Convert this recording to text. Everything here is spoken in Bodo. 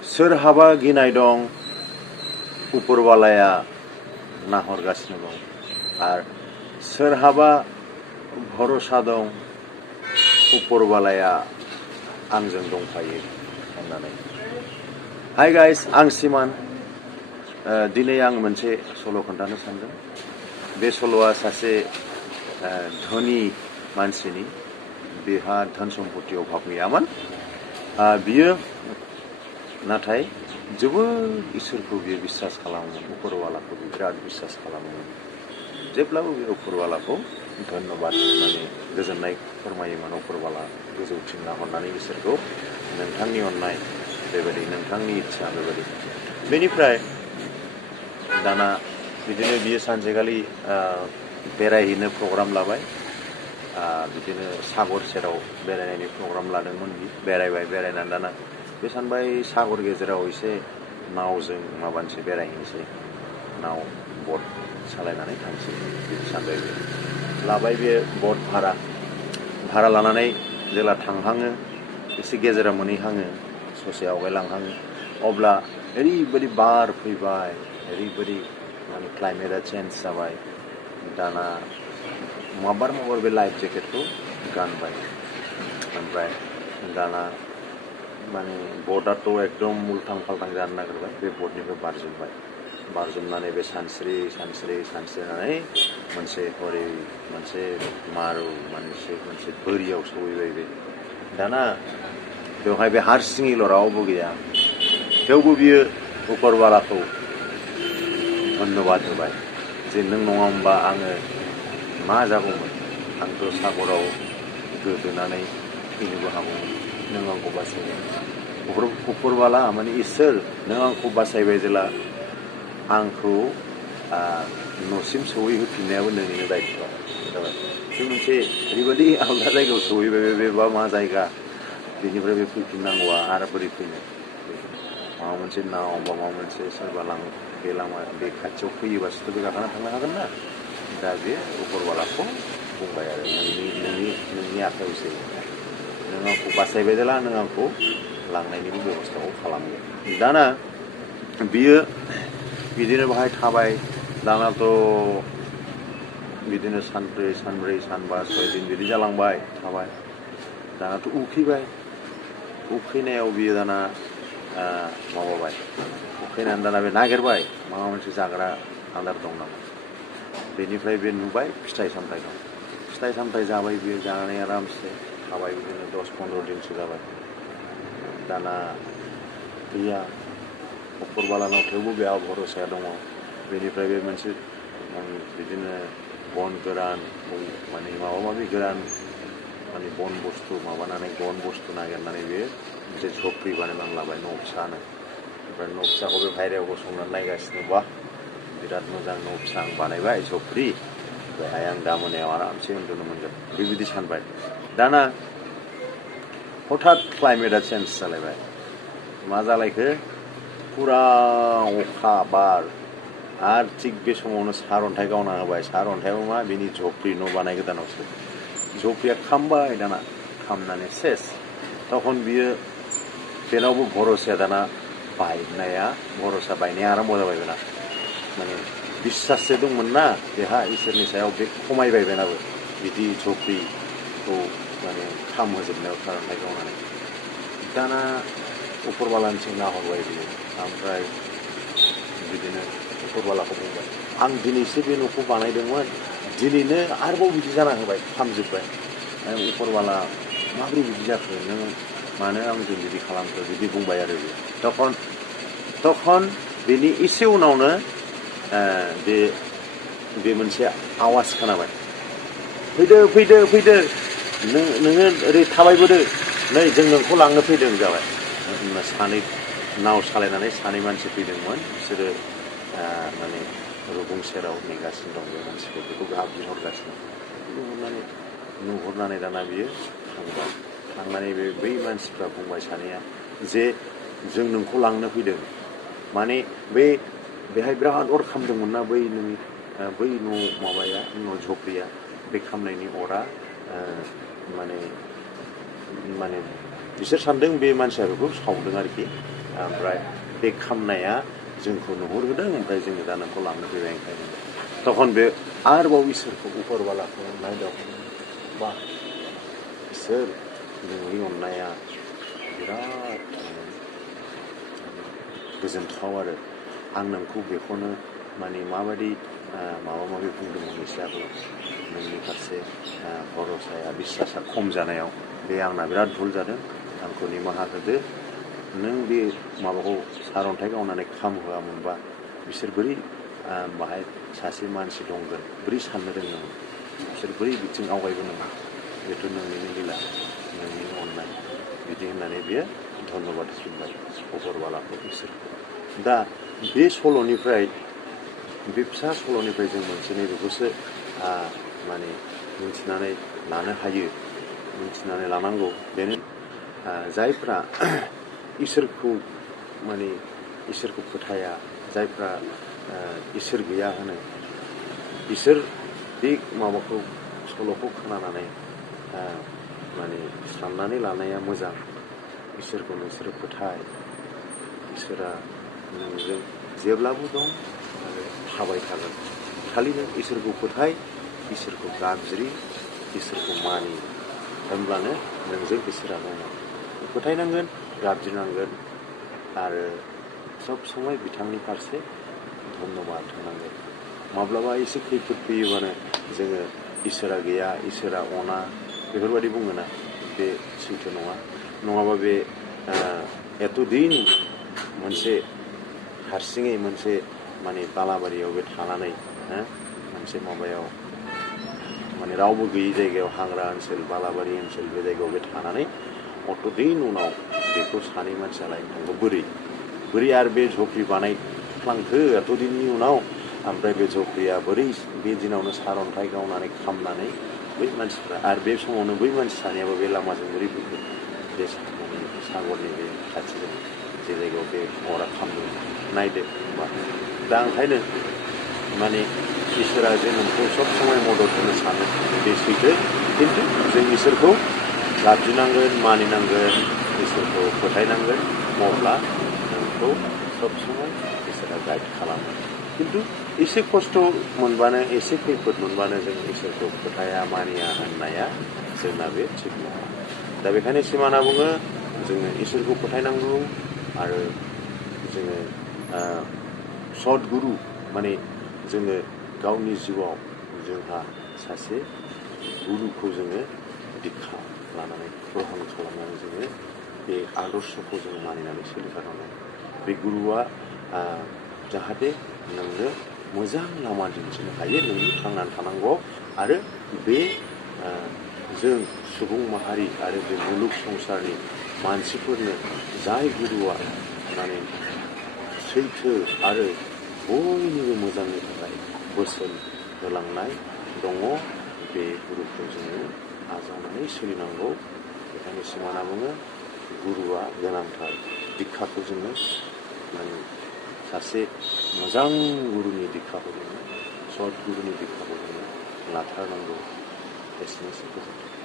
सोरहाबा गिनाय दं उपरवालाया नाहरगासिनो दं आरो सोरहाबा भरोसा दं उपरवालाया आंजों दंफायो होननानै। हाय गाइस, आं सिमान दिनै आं मोनसे सल' खोन्थानो सानदों। बे सल'आ सासे धनी मानसिनि, बेहा धन सम्पति अभाब गैयामोन। बियो नाथाय जोबोद इसोरखौ बियो बिश्वास खालामोमोन, उपरवालाखौ बिराद बिश्वास खालामोमोन। जेब्लाबो बे उपरवालाखौ धन्यबाद माने गोजोननाय फोरमायोमोन। उपरवाला गोजौथिं नाहरनानै इसोरखौ नोंथांनि अननाय बेबायदि, नोंथांनि इच्छा बेबायदि। बेनिफ्राय दाना बिदिनो बियो सानसेखालि बेरायहैनो प्रग्राम लाबाय। बिदिनो सागर सेराव बेरायनायनि प्रग्राम लादोंमोन। बेरायबाय, बेरायनानै दाना बे सानबाय सागर गेजेराव एसे नावजों माबानोसै, बेरायहैनोसै, नाव बट सालायनानै थांसै बिदि सानबाय। बे लाबाय, बे बट भारा लानानै जेला थांहाङो, एसे गेजेराव मोनहैहाङो, ससे आवगायलांहाङो, अब्ला ओरैबायदि बार फैबाय, ओरैबायदि माने क्लाइमेटआ चेन्ज जाबाय। दाना माबार बे लाइफ जेकेटखौ गानबाय। ओमफ्राय दाना माने बटआथ' एकदम उल्थां फाल्थां जानो नागिरबाय। बे बटनिफ्राय बारजुमनानै बे सानस्रिनानै मोनसे मोनसे बोरियाव सहैबाय। बे दाना बेवहाय बे हारसिङैल' रावबो गैया। थेवबो बियो उपरवालाखौ धन्यबाद होबाय जे नों नङा होमबा आङो मा जागौमोन, आंथ' सागराव गोदोनानै थैनोबो हागौमोन, नों आंखौ बासायबाय। उपरवाला माने इसोर, नों आंखौ बासायबाय जेला आंखौ न'सिम सहैहोफिननायाबो नोंनिनो दायित्व। बे मोनसे ओरैबायदि आलादा जायगायाव सहैबाय। बेबा मा जायगा, बेनिफ्राय बे फैफिननांगौआ आरो बोरै फैनो, माबा मोनसे नाव बा माबा मोनसे सोरबा बे लामा बे खाथियाव फैयोबासोथ' बे गाखोना थांनो हागोन ना। दा बे उपरवालाखौ बुंबाय आरो नोंनि आखायावसै, नों आंखौ बासायबाय जेला नों आंखौ लांनायनिबो बेब'स्थाखौ खालामो। दाना बियो बिदिनो बाहाय थाबाय। दानाथ' बिदिनो सानब्रै, सानबा, 6 दिन बिदि जालांबाय, थाबाय। दानाथ' उखैनायाव बियो दाना उखैनानै दाना बे नागिरबाय माबा मोनसे जाग्रा आदार दं नामा। बेनिफ्राय बे नुबाय फिथाइ सामथाइ दं। फिथाइ सामथाइ जाबाय, बियो जानानै आरामसे थाबाय। बिदिनो 10-15 दिनसो जाबाय। दाना गैया, उपरवालानाव थेवबो बेहा भरोसाया दङ। बेनिफ्राय बे मोनसे बिदिनो बन गोरान, माने माबा माबि गोरान, माने बन बुस्थु नागिरनानै बे मोनसे झोपड़ी बानायनानै लाबाय, न' फिसानो। ओमफ्राय न' फिसाखौ बे बाहेरायाव गसंनानै नायगासिनो, बा बिराद मोजां न' फिसा आं बानायबाय, झोपड़ी, बेहाय आं दा मोनायाव आरामसे उन्दुनो मोनगोन, बेबायदि सानबाय। दाना हठात क्लाइमेटआ चेन्ज जालायबाय। मा जालायखो, फुरा अखा बार, आरो थिग बे समावनो सारअन्थाइ गावना होबाय। सारअन्थाइयाव मा, बिनि झोपड़ी न' बानाय गोदानावसो झोपड़ीया खामबाय। दाना खामनानै सेस। तखन बियो, बेनावबो भरोसाया दाना भरोसा बायनाया आराम्भ जाबाय। बेना माने बिश्वाससो दंमोन ना बेहा इसोरनि सायाव, बे खमायबाय बेनाबो, बिदि झोपड़ीखौ माने खामहोजोबनायाव सारअन्थाइ गावनानै। दाना उपरवालानिथिं नाहरबाय बियो। ओमफ्राय बिदिनो उपरवालाखौ बुंबाय, आं दिनैसो बे न'खौ बानायदोंमोन, दिनैनो आरोबाव बिदि जाना होबाय, खामजोब्बाय। उपरवाला, माबोरै बिदि जाखो, नों मानो आंजों बिदि खालामखो, बिदि बुंबाय आरो बियो। तखन बेनि एसे उनावनो बे मोनसे आवाज खोनाबाय, फैदो, नोङो ओरै थाबायबोदो, नै जों नोंखौ लांनो फैदों जाबाय। सानै नाव सालायनानै सानै मानसि फैदोंमोन। बिसोरो माने रुगुं सेराव नेगासिनो दं बे मानसिखौ, बेखौ गाबज्रिहरगासिनो। नुहुरनानै दाना बियो थांबाय। थांनानै बै मानसिफ्रा बुंबाय सानैया जे जों नोंखौ लांनो फैदों। माने बेहाय बिराद अर खामदोंमोन ना, बै न' झोपड़ीया, बे खामनायनि अरा माने बिसोर सानदों बे मानसिया बेखौ सावदों आरोखि। ओमफ्राय बे खामनाया जोंखौ नुहुरहोदों ओमफ्राय जोङो दा नोंखौ लांनो फैबाय ओंखायनो तखन बे आरोबाव इसोरखौ उपरबालाखौ नायदाव बा इसोर नोंनि अननाया बिराद गोजोनथाव आरो आं नोंखौ बेखौनो माने माबायदि माबा माबि बुंदोंमोन एसे आगोलाव नोंनि फारसे भरसाया बिश्वासा खम जानायाव बे आंना बिराद भुल जादों आंखौ निमाहा होदो नों बे माबाखौ सारअन्थाइ गावनानै खामहोआमोनबा बिसोर बोरै बाहाय सासे मानसि दंगोन बोरै साननो रोंगोन बिसोर बोरै बिथिं आवगायबोनांगोन बेथ' नोंनिनो लीला नोंनिनो अननाय बिदि होननानै बियो धन्यबाद होफिनबाय अगरबालाखौ इसोरखौ दा बे सल'निफ्राय बे फिसा सल'निफ्राय जों मोनसे नैबेखौसो माने मिथिनानै लानो हायो मिथिनानै लानांगौ बेनो जायफ्रा इसोरखौ माने इसोरखौ फोथाया जायफ्रा इसोर गैया होनो बिसोर बे माबाखौ सल'खौ खोनानानै माने साननानै लानाया मोजां इसोरखौ नोंसोरो फोथाय इसोरा नोंजों जेब्लाबो दं आरो थाबाय थागोन खालि नों इसोरखौ फोथाय इसोरखौ गाबज्रि इसोरखौ मानि होमब्लानो नोंजों इसोरा दङ फोथायनांगोन गाबज्रिनांगोन आरो सब समय बिथांनि फारसे धन्यबाद होनांगोन माब्लाबा एसे खैफोद फैयोबानो जोङो इसोरा गैया इसोरा अना बेफोरबायदि बुङोना बे सैथो नङा नङाबा बे एतदिन मोनसे हारसिङै मोनसे माने बालाबारियाव बे थानानै मोनसे माबायाव माने रावबो गैयै जायगायाव हाग्रा ओनसोल बालाबारि ओनसोल बे जायगायाव बे थानानै अतदिन उनाव बेखौ सानै मानसिया लायनो थांगौ बोरै आरो बे झोपड़ी बानायफ्लांखो एतदिननि उनाव ओमफ्राय बे झोपड़ीया बोरै बे दिनावनो सारअन्थाइ गावनानै खामनानै बै मानसिफ्रा आरो बे समावनो बै मानसि सानैयाबो बे लामाजों बोरै फैखो बे सागरनि बे खाथिजों जे जायगायाव बे अरा खामदों नायदो होमबा दा ओंखायनो माने इसोरा जे नोंखौ सब समय मदद होनो सानो बे सैथो खिन्थु जों इसोरखौ गाबज्रिनांगोन मानिनांगोन इसोरखौ फोथायनांगोन अब्ला नोंखौ सब समय इसोरा गाइड खालामो खिन्थु एसे खस्थ' मोनबानो एसे खैफोद मोनबानो जों इसोरखौ फोथाया मानिया होननाया जोंना बे थिग नङा दा बेखायनो सिमाना बुङो जोङो इसोरखौ फोथायनांगौ आरो जोङो सद्गुरु माने जोङो गावनि जिउआव जोंहा सासे गुरुखौ जोङो दीक्षा लानानै ग्रहन खालामनानै जोङो बे आदर्शखौ जों मानिनानै सोलिथारनांगौ बे गुरुआ जाहाथे नोंनो मोजां लामा दिन्थिनो हायो नोंनि थांनानै थानांगौ आरो बे जों सुबुं माहारि आरो बे मुलुग संसारनि मानसिफोरनो जाय गुरुआ माने सैथो आरो बयनिबो मोजांनि थाखाय बोसोन होलांनाय दङ बे गुरुखौ जोङो आजावनानै सोलिनांगौ बेखायनो सिमाना बुङो गुरुआ गोनांथार दीक्षाखौ जोङो माने सासे मोजां गुरुनि दीक्षाखौ जोङो सद्गुरुनि दीक्षाखौ जोङो लाथारनांगौ एसेनोसै गोजोन्थों